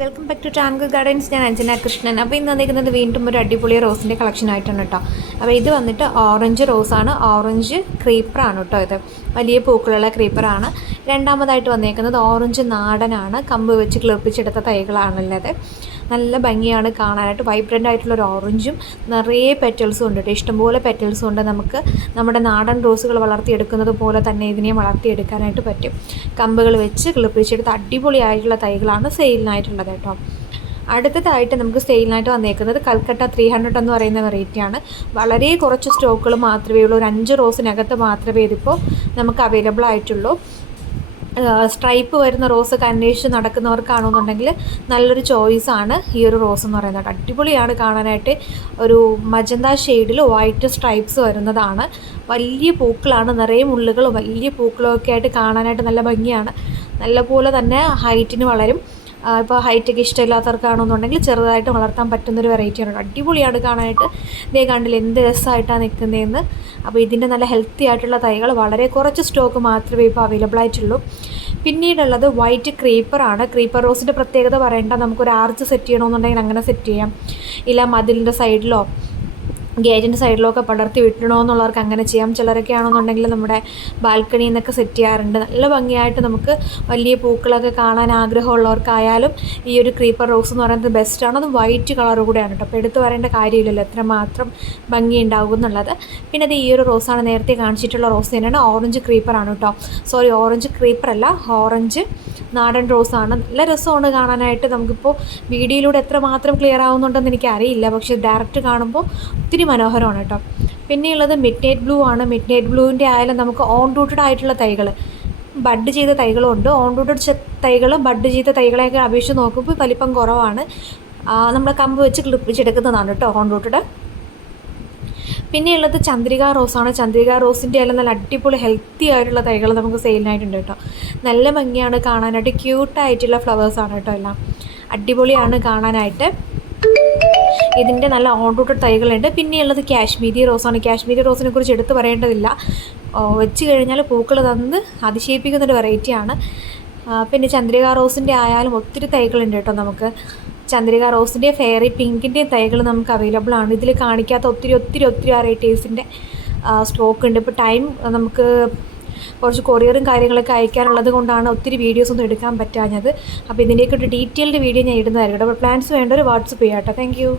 Welcome back to tank gardens. ഞാൻ അഞ്ജന കൃഷ്ണൻ. അപ്പോൾ ഇന്ന് വന്നിരിക്കുന്നത് വീണ്ടും ഒരു അടിപൊളി റോസിൻ്റെ കളക്ഷൻ ആയിട്ടാണ് കേട്ടോ. അപ്പോൾ ഇത് വന്നിട്ട് ഓറഞ്ച് റോസാണ്, ഓറഞ്ച് ക്രീപ്പറാണ് കേട്ടോ. ഇത് വലിയ പൂക്കളുള്ള ക്രീപ്പറാണ്. രണ്ടാമതായിട്ട് വന്നേക്കുന്നത് ഓറഞ്ച് നാടനാണ്, കമ്പ് വെച്ച് കിളിർപ്പിച്ചെടുത്ത തൈകളാണുള്ളത്. നല്ല ഭംഗിയാണ് കാണാനായിട്ട്. വൈബ്രൻ്റ് ആയിട്ടുള്ളൊരു ഓറഞ്ചും നിറയെ പെറ്റൽസും ഉണ്ട് കേട്ടോ. ഇഷ്ടംപോലെ പെറ്റൽസും ഉണ്ട്. നമുക്ക് നമ്മുടെ നാടൻ റോസുകൾ വളർത്തിയെടുക്കുന്നത് പോലെ തന്നെ ഇതിനെ വളർത്തിയെടുക്കാനായിട്ട് പറ്റും. കമ്പുകൾ വെച്ച് കിളിർപ്പിച്ചെടുത്ത അടിപൊളിയായിട്ടുള്ള തൈകളാണ് സെയിലിനായിട്ടുള്ളത് കേട്ടോ. അടുത്തതായിട്ട് നമുക്ക് സെയിലിനായിട്ട് വന്നേക്കുന്നത് കൽക്കട്ട 300 എന്ന് പറയുന്ന വെറൈറ്റിയാണ്. വളരെ കുറച്ച് സ്റ്റോക്കുകൾ മാത്രമേ ഉള്ളൂ. ഒരു 5 റോസിനകത്ത് മാത്രമേ ഇതിപ്പോൾ നമുക്ക് അവൈലബിൾ ആയിട്ടുള്ളൂ. സ്ട്രൈപ്പ് വരുന്ന റോസൊക്കെ അന്വേഷിച്ച് നടക്കുന്നവർക്കാണെന്നുണ്ടെങ്കിൽ നല്ലൊരു ചോയ്സാണ് ഈ ഒരു റോസ് എന്ന് പറയുന്നത്. അടിപൊളിയാണ് കാണാനായിട്ട്. ഒരു മജന്ത ഷെയ്ഡിൽ വൈറ്റ് സ്ട്രൈപ്സ് വരുന്നതാണ്. വലിയ പൂക്കളാണ്, നിറയെ മുള്ളുകളും വലിയ പൂക്കളൊക്കെ ആയിട്ട് കാണാനായിട്ട് നല്ല ഭംഗിയാണ്. നല്ലപോലെ തന്നെ ഹൈറ്റിന് വളരും. ഇപ്പോൾ ഹൈറ്റൊക്കെ ഇഷ്ടമില്ലാത്തവർക്കാണെന്നുണ്ടെങ്കിൽ ചെറുതായിട്ട് വളർത്താൻ പറ്റുന്നൊരു വെറൈറ്റിയാണ്. അടിപൊളിയാണ് കാണാനായിട്ട്. ഇതേ കണ്ടില്ല എന്ത് രസമായിട്ടാണ് നിൽക്കുന്നതെന്ന്. അപ്പോൾ ഇതിൻ്റെ നല്ല ഹെൽത്തി ആയിട്ടുള്ള തൈകൾ വളരെ കുറച്ച് സ്റ്റോക്ക് മാത്രമേ ഇപ്പോൾ അവൈലബിൾ ആയിട്ടുള്ളൂ. പിന്നീടുള്ളത് വൈറ്റ് ക്രീപ്പറാണ്. ക്രീപ്പർ റോസിൻ്റെ പ്രത്യേകത പറയേണ്ട, നമുക്കൊരു ആർച്ച് സെറ്റ് ചെയ്യണമെന്നുണ്ടെങ്കിൽ അങ്ങനെ സെറ്റ് ചെയ്യാം. ഇല്ല മതിലിൻ്റെ സൈഡിലോ ഗേറ്റിൻ്റെ സൈഡിലൊക്കെ പടർത്തി വിട്ടണമെന്നുള്ളവർക്ക് അങ്ങനെ ചെയ്യാം. ചിലരൊക്കെ ആണെന്നുണ്ടെങ്കിൽ നമ്മുടെ ബാൽക്കണിയിൽ നിന്നൊക്കെ സെറ്റ് ചെയ്യാറുണ്ട്. നല്ല ഭംഗിയായിട്ട് നമുക്ക് വലിയ പൂക്കളൊക്കെ കാണാൻ ആഗ്രഹമുള്ളവർക്കായാലും ഈ ഒരു ക്രീപ്പർ റോസ് എന്ന് പറയുന്നത് ബെസ്റ്റാണ്. അത് വൈറ്റ് കളർ കൂടെയാണ് കേട്ടോ. അപ്പോൾ എടുത്ത് പറയേണ്ട കാര്യമില്ലല്ലോ എത്രമാത്രം ഭംഗി ഉണ്ടാകും എന്നുള്ളത്. പിന്നെ അത് ഈ ഒരു റോസാണ്, നേരത്തെ കാണിച്ചിട്ടുള്ള റോസ് തന്നെയാണ്. ഓറഞ്ച് ക്രീപ്പറാണ് കേട്ടോ. സോറി, ഓറഞ്ച് ക്രീപ്പറല്ല, ഓറഞ്ച് നാടൻ റോസാണ്. നല്ല രസമാണ് കാണാനായിട്ട്. നമുക്കിപ്പോൾ വീഡിയോയിലൂടെ എത്രമാത്രം ക്ലിയർ ആവുന്നുണ്ടെന്ന് എനിക്കറിയില്ല, പക്ഷേ ഡയറക്റ്റ് കാണുമ്പോൾ ഒത്തിരി മനോഹരമാണ് കേട്ടോ. പിന്നെയുള്ളത് മിഡ് നൈറ്റ് ബ്ലൂ ആണ്. മിഡ് നൈറ്റ് ബ്ലൂവിൻ്റെ ആയാലും നമുക്ക് ഓൺ റൂട്ടഡ് ആയിട്ടുള്ള തൈകൾ, ബഡ് ചെയ്ത തൈകളും ഉണ്ട്. ഓൺ റൂട്ടഡ് തൈകൾ ബഡ് ചെയ്ത തൈകളെയൊക്കെ അപേക്ഷിച്ച് നോക്കുമ്പോൾ വലിപ്പം കുറവാണ്. നമ്മൾ കമ്പ് വെച്ച് കിളിപ്പിച്ചെടുക്കുന്നതാണ് കേട്ടോ ഓൺ റൂട്ടഡ്. പിന്നെയുള്ളത് ചന്ദ്രിക റോസാണ്. ചന്ദ്രിക റോസിൻ്റെ എല്ലാം നല്ല അടിപൊളി ഹെൽത്തി ആയിട്ടുള്ള തൈകൾ നമുക്ക് സെയിലിനായിട്ടുണ്ട് കേട്ടോ. നല്ല ഭംഗിയാണ് കാണാനായിട്ട്. ക്യൂട്ടായിട്ടുള്ള ഫ്ലവേഴ്സാണ് കേട്ടോ. എല്ലാം അടിപൊളിയാണ് കാണാനായിട്ട്. ഇതിൻ്റെ നല്ല ഓൺ റൂട്ടഡ് തൈകളുണ്ട്. പിന്നെയുള്ളത് കാശ്മീരി റോസാണ്. കാശ്മീരി റോസിനെ കുറിച്ച് എടുത്ത് പറയേണ്ടതില്ല. വെച്ച് കഴിഞ്ഞാൽ പൂക്കൾ തന്ന് അതിശയിപ്പിക്കുന്നൊരു വെറൈറ്റിയാണ്. പിന്നെ ചന്ദ്രിക റോസിൻ്റെ ആയാലും ഒത്തിരി തൈകളുണ്ട് കേട്ടോ. നമുക്ക് ചന്ദ്രിക റോസിൻ്റെ ഫെയറി പിങ്കിൻ്റെ തൈകൾ നമുക്ക് അവൈലബിൾ ആണ്. ഇതിൽ കാണിക്കാത്ത ഒത്തിരി ഒത്തിരി ഒത്തിരി വെറൈറ്റീസിൻ്റെ സ്റ്റോക്ക് ഉണ്ട്. ഇപ്പോൾ ടൈം നമുക്ക് കുറച്ച് കൊറിയറും കാര്യങ്ങളൊക്കെ അയക്കാനുള്ളത് കൊണ്ടാണ് ഒത്തിരി വീഡിയോസൊന്നും എടുക്കാൻ പറ്റാഞ്ഞത്. അപ്പോൾ ഇതിൻ്റെയൊക്കെ ഒരു ഡീറ്റെയിൽഡ് വീഡിയോ ഞാൻ ഇടുന്നതായിരിക്കും. അപ്പോൾ പ്ലാൻസ് വേണ്ടവർ വാട്സപ്പ് ചെയ്യാം കേട്ടോ. Thank you.